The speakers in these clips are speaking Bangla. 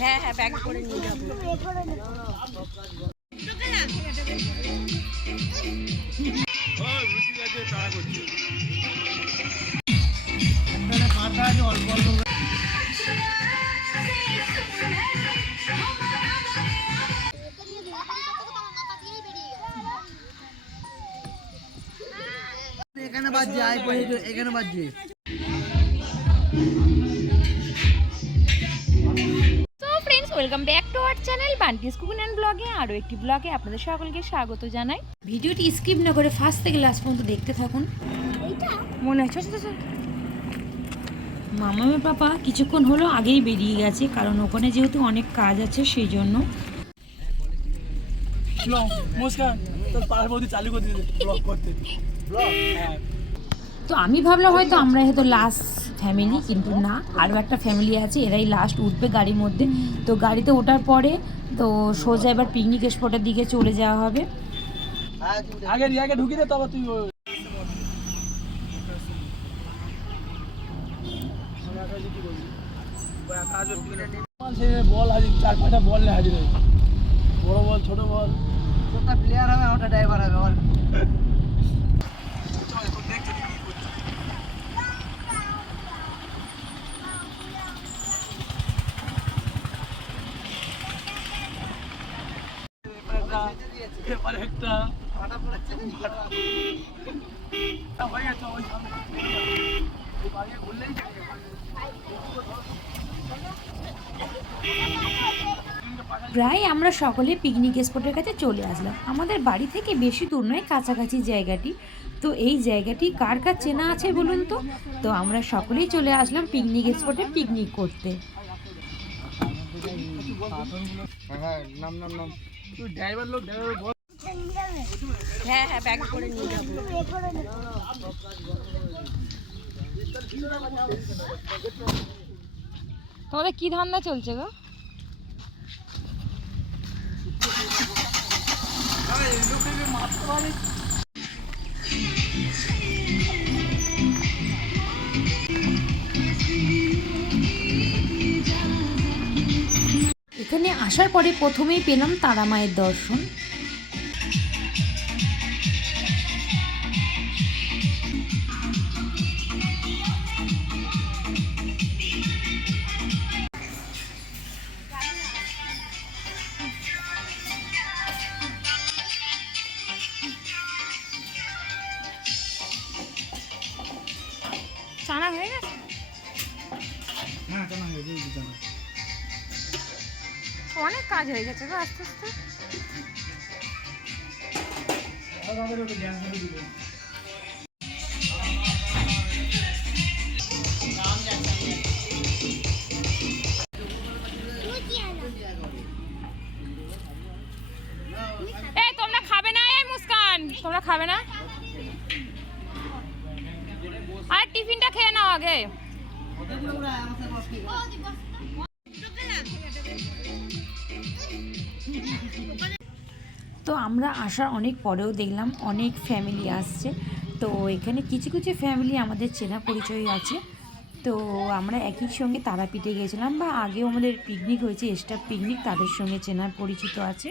হ্যাঁ হ্যাঁ ব্যাগ করে নিয়ে যাবো। এখানে বাজছে এখানে বাজছে। Welcome back to our channel Bunty's cooking and ব্লগে। আরও একটি ব্লগে আপনাদের সকলকে স্বাগত জানাই। ভিডিওটি স্কিপ না করে ফার্স্ট থেকে লাস্ট পর্যন্ত দেখতে থাকুন। মনে হয় মামামের পাপা কিছুক্ষণ হলো আগেই বেরিয়ে গেছে, কারণ ওখানে যেহেতু অনেক কাজ আছে সেই জন্য। তো আমি ভাবলাম হয়তো আমরা হয়তো লাস্ট ফ্যামিলি, কিন্তু না, আরও একটা ফ্যামিলি আছে, এরাই লাস্ট উঠবে গাড়ির মধ্যে। তো গাড়িতে ওঠার পরে তো সোজা এবার পিকনিক স্পটের দিকে চলে যাওয়া হবে। আগে ঢুকিয়ে দে, তবে তুই বল হাজির, 4-5টা বল নিয়ে হাজির হয়েছে। বড় বল, ছোট বল, কোনটা প্লেয়ার হবে ওটা ড্রাইভার হবে। প্রায় আমরা সকলে পিকনিক স্পটের কাছে চলে আসলাম। আমাদের বাড়ি থেকে বেশি দূর নয়, কাছাকাছি জায়গাটি। তো এই জায়গাটি কার কার চেনা আছে বলুন তো? তো আমরা সকলেই চলে আসলাম পিকনিক স্পটে পিকনিক করতে। হ্যাঁ হ্যাঁ ব্যাগ করে নিয়ে যাবো। তোমাদের কি ধান্দা চলছে গো? এখানে আসার পরে প্রথমেই পেলাম তারা মায়ের দর্শন। চানা হয়ে গেছে? হ্যাঁ, চানা হয়ে গেছে। অনেক কাজ হয়ে গেছে গো আস্তে আস্তে। এই তোমরা খাবে না? এই মুস্কান, তোমরা খাবে না? আর টিফিনটা খেয়ে নাও আগে। তো আমরা আসার অনেক পরেও দেখলাম অনেক ফ্যামিলি আসছে। তো এখানে কিছু কিছু ফ্যামিলি আমাদের চেনা পরিচয় আছে। তো আমরা একই সঙ্গে তারাপীঠে গেছিলাম, বা আগেও আমাদের পিকনিক হয়েছে, স্টাফ পিকনিক, তাদের সঙ্গে চেনা পরিচিত আছে।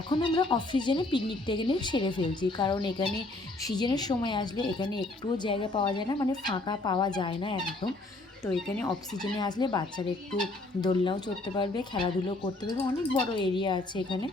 এখন আমরা অফ সিজনে পিকনিকটা এখানে সেরে ফেলছি, কারণ এখানে সিজনের সময় আসলে এখানে একটুও জায়গা পাওয়া যায় না, মানে ফাঁকা পাওয়া যায় না একদম। তো এখানে অফ সিজনে আসলে বাচ্চারা একটু দোলনাও চড়তে পারবে, খেলাধুলো করতে পারবে, অনেক বড় এরিয়া আছে এখানে।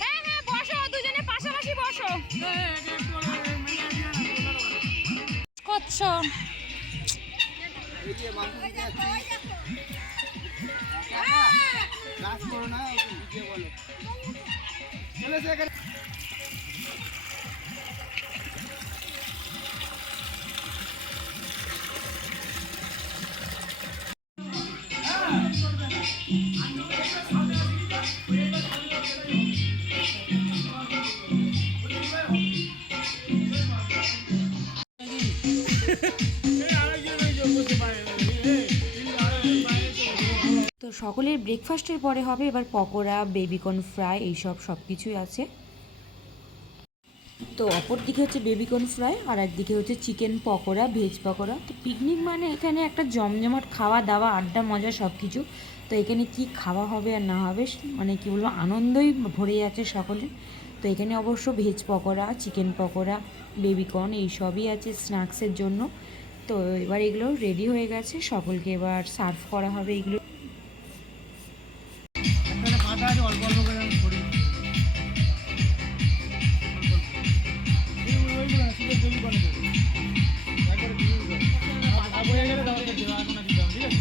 হ্যাঁ হ্যাঁ বসো, দুজনে পাশাপাশি বসো। করছো তো সকলের ব্রেকফাস্টের পরে হবে এবার পকোড়া, বেবিকর্ন ফ্রাই, এইসব সব কিছুই আছে। তো অপর দিকে হচ্ছে বেবিকর্ন ফ্রাই আর একদিকে হচ্ছে চিকেন পকোড়া, ভেজ পকোড়া। তো পিকনিক মানে এখানে একটা জমজমাট খাওয়া দাওয়া, আড্ডা, মজা সব কিছু। তো এখানে কি খাওয়া হবে আর না হবে মানে কি বলবো, আনন্দই ভরে যাচ্ছে সকলে। তো এখানে অবশ্য veg pakora, chicken pakora, baby corn এইসবই আছে স্ন্যাক্সের জন্য। তো এবার এগুলো রেডি হয়ে গেছে, সকলকে এবার সার্ভ করা হবে এগুলো। এখানে কাঁটা আছে, অল্প অল্প করে আমি ছড়িয়ে দিই। ওইগুলো না, শুধু বেবি কর্ন দেবো। একবারে দিয়ে দিবো। আর হয়ে গেলে তারপরে দেবো, আর কোনো দিতাম, ঠিক আছে?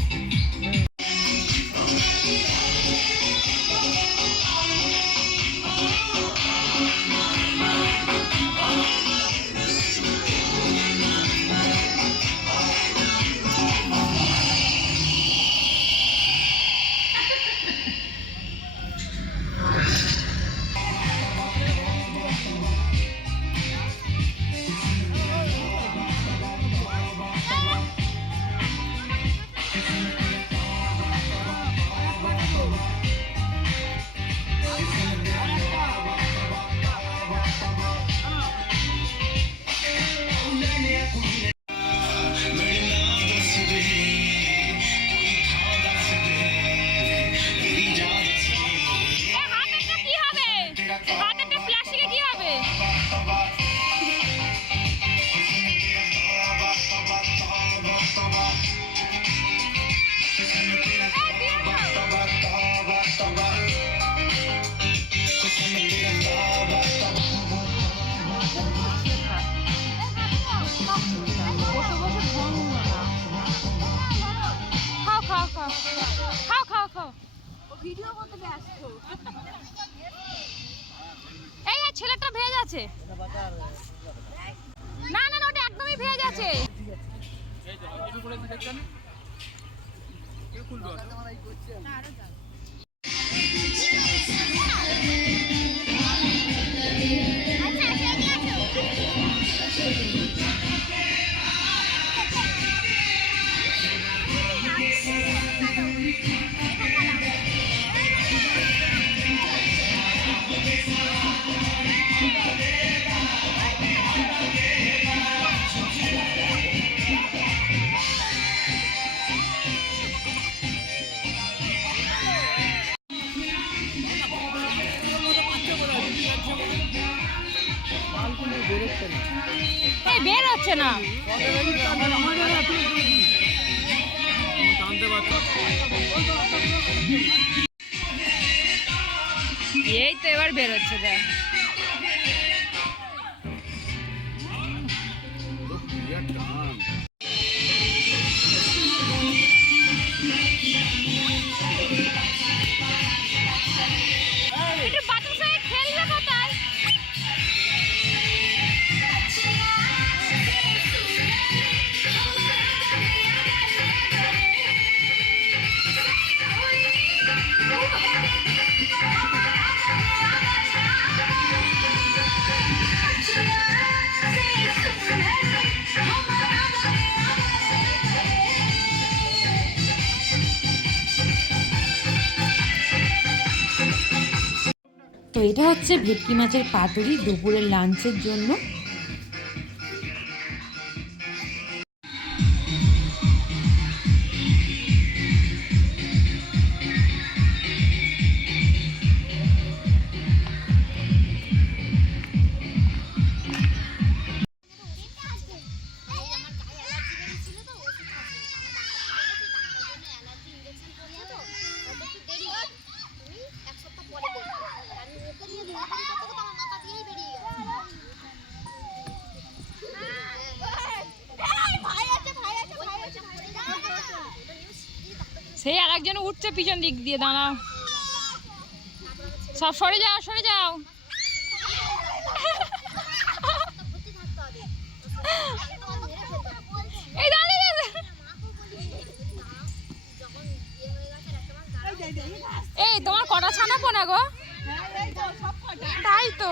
ছেলেটা ভেজ আছে না, না, না, ওটা একদমই ভেজ আছে। এই বের হচ্ছে না, এই তো এবার বের হচ্ছে। দেখ একটু বাচ্চার সঙ্গে খেলবে কোথায়? তো এটা হচ্ছে ভেটকি মাছের পাতুরি দুপুরের লাঞ্চের জন্য। সেই আর একজন উঠছে পিছন দিক দিয়ে, দাঁড়াও, সব সরে যাও, সরে যাও। এই দাঁড়িয়ে এই তোমার কটা ছানা পোনা গো? তাই তো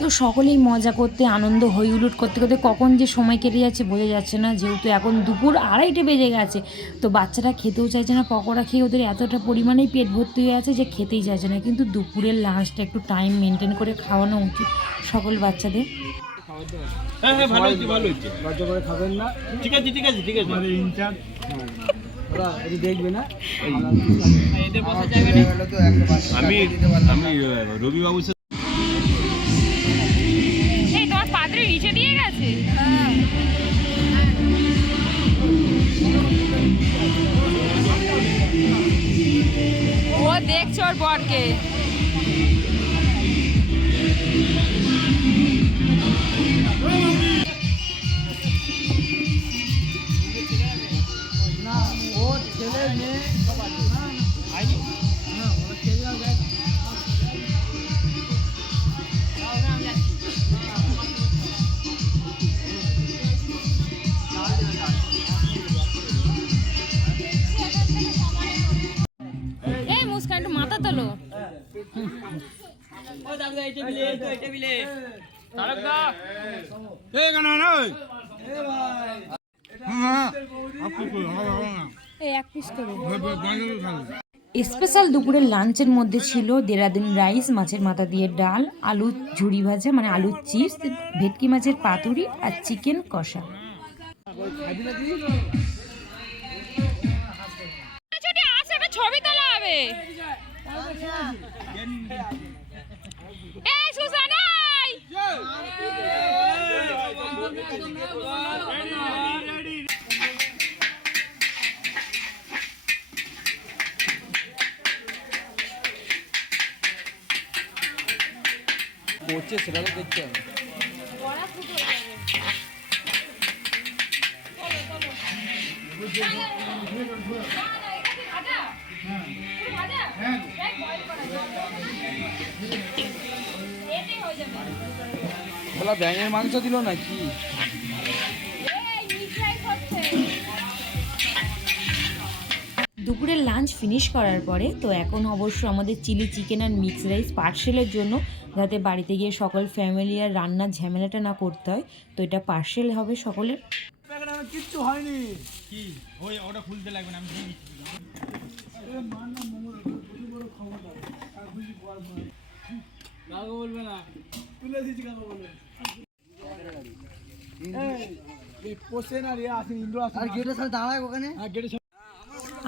তো সকলেই মজা করতে আনন্দ হই হুল্লোড় করতে করতে কখন যে সময় কেটে যাচ্ছে বোঝা যাচ্ছে না, যেহেতু এখন দুপুর 2:30 বেজে গেছে। তো বাচ্চারা খেতেও চাইছে না, পকোড়া খেয়ে ওদের এতটা পরিমাণেই পেট ভর্তি হয়ে আছে যে খেতেই চাইছে না। কিন্তু দুপুরের লাঞ্চটা একটু টাইম মেনটেন করে খাওয়ানো উচিত সকল বাচ্চাদের। হ্যাঁ হ্যাঁ ভালো হচ্ছে ভালো হচ্ছে। লজ্জা করে খাবেন না, ঠিক আছে ঠিক আছে ঠিক আছে। ইনচার্জ ওরা এটি দেখবে না। আমি আমি রবিবাবুর সাথে এই তোমার পাত্রে নিচে দিয়ে গেছে। ও দেখছো ওর বরকে। না ওর ছেলে মেয়ে সব আছে। হ্যাঁ ওরা ছেলে আর গায়ে এই মুস্কান একটু মাথা তোলো। এই এক পিস করে। স্পেশাল দুপুরের লাঞ্চের মধ্যে ছিল দেরাদুন রাইস, মাছের মাথা দিয়ে ডাল, আলুর ঝুড়ি ভাজা মানে আলুর চিপস, ভেটকি মাছের পাতুরি আর চিকেন কষা। ছুটি আসে, একটা ছবি তোলা হবে। এই সুসানা করছে সেটা তো দেখতে হবে। বলা ব্যাঙের মাংস দিল নাকি? দুপুরের লাঞ্চ ফিনিশ করার পরে তো এখন অবশ্য আমাদের চিলি চিকেন আর মিক্স রাইস পার্সেলের জন্য, যাতে বাড়িতে গিয়ে সকল ফ্যামিলি আর রান্নার ঝামেলাটা না করতে হয়। তো এটা পার্সেল হবে সকলের। কিচ্ছু হয়নি। কি ওই ওটা খুলতে লাগবে না, আমি দিয়ে দিচ্ছি। কাকু বলবে না, তুলে দিচ্ছি কাকু বলবে। এই পোষে না রে, আসেন ইন্দ্র আসেন। আর গেটের সাথে দাঁড়ায় ওখানে। হ্যাঁ গেটের সাথে।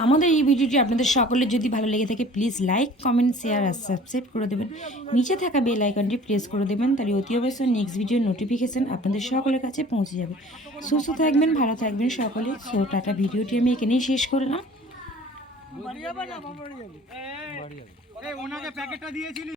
আমাদের এই ভিডিওটি আপনাদের সকলের যদি ভালো লেগে থাকে প্লিজ লাইক, কমেন্ট, শেয়ার আর সাবস্ক্রাইব করে দেবেন। নিচে থাকা বেল আইকনটি প্রেস করে দেবেন, তাহলে অতি অবশ্যই নেক্সট ভিডিওর নোটিফিকেশন আপনাদের সকলের কাছে পৌঁছে যাবে। সুস্থ থাকবেন, ভালো থাকবেন সকলে। সো টাটা, ভিডিওটি আমি এখানেই শেষ করলাম। ওনাকে প্যাকেটটা দিয়েছিলি।